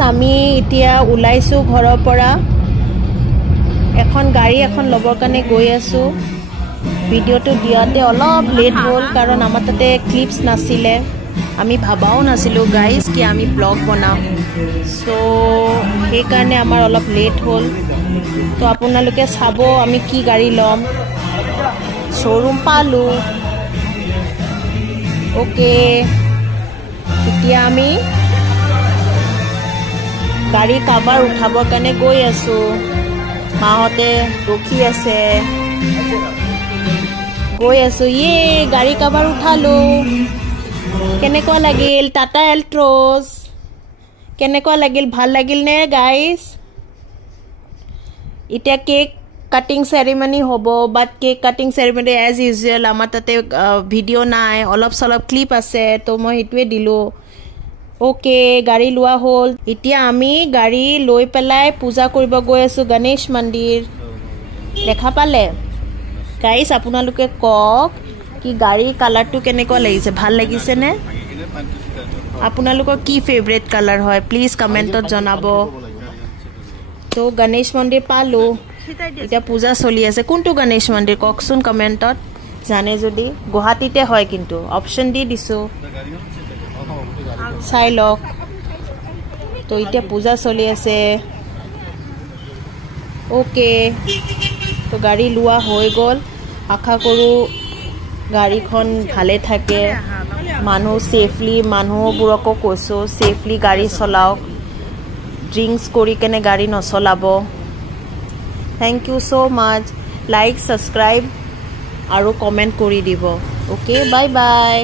আমি এতিয়া ওলাইছো ঘৰৰ পৰা এখন গাড়ী এখন লবৰ কাৰণে গৈ আছো ভিডিওটো দিয়াতে অলপ লেট হ'ল কাৰণ আমাৰ তাতে ক্লিপছ নাছিলে আমি ভাবাও নাছিলো গাইজ কি আমি ব্লগ বনাম সো সেই কাৰণে আমাৰ অলপ লেট হ'ল তো আপোনালোকে চাব আমি কি গাড়ী লম শোৰুম পালো ওকে এতিয়া আমি গাড়ী কাভাৰ উঠাবৰ কাৰণে গৈ আছো মাহতে ৰখি আছে গৈ আছো ইয়ে গাড়ী কাভাৰ উঠালো কেনেকুৱা লাগিল টাটা এল্ট্ৰছ কেনেকুৱা লাগিল ভাল লাগিল নে গাইস ইটা কেক কাটিং সেৰেমনি হ'ব বাট কেক কাটিং সেৰেমনি এজ ইউজুৱেল আমাৰ তাতে ভিডিও নাই অলপ সলপ ক্লিপ আছে তো মই হেতুৱে দিলো ওকে গাড়ী লোৱা হ'ল এতিয়া আমি গাড়ী লৈ পেলাই পূজা কৰিব গৈ আছো গণেশ মন্দিৰ দেখা পালে গাইস আপোনালোকে কক কি গাড়ী কালাৰটো কেনেকুৱা লাগিছে ভাল লাগিছে নে আপোনালোকৰ কি ফেভাৰিট কালাৰ হয় প্লিজ কমেন্টত জনাব তো গণেশ মন্দিৰ পালো এটা পূজা চলি আছে কোনটো গণেশ মন্দিৰ ককচোন কমেন্টত জানে যদি গুৱাহাটীতে হয় কিন্তু অপচন দি দিছো চাই লওক তো এটা পূজা চলি আছে ওকে তো গাড়ী লোৱা হৈ গ'ল আশা কৰো গাড়ীখন ভালে থাকে মানুহ সেফলি মানুহবোৰকো কৈছো সেফলি গাড়ী চলাওক ড্ৰিংকস কৰি কেনে গাড়ী নচলাব থ্যাংক ইউ সো মাচ লাইক সাবস্ক্ৰাইব আৰু কমেন্ট কৰি দিব ওকে বাই বাই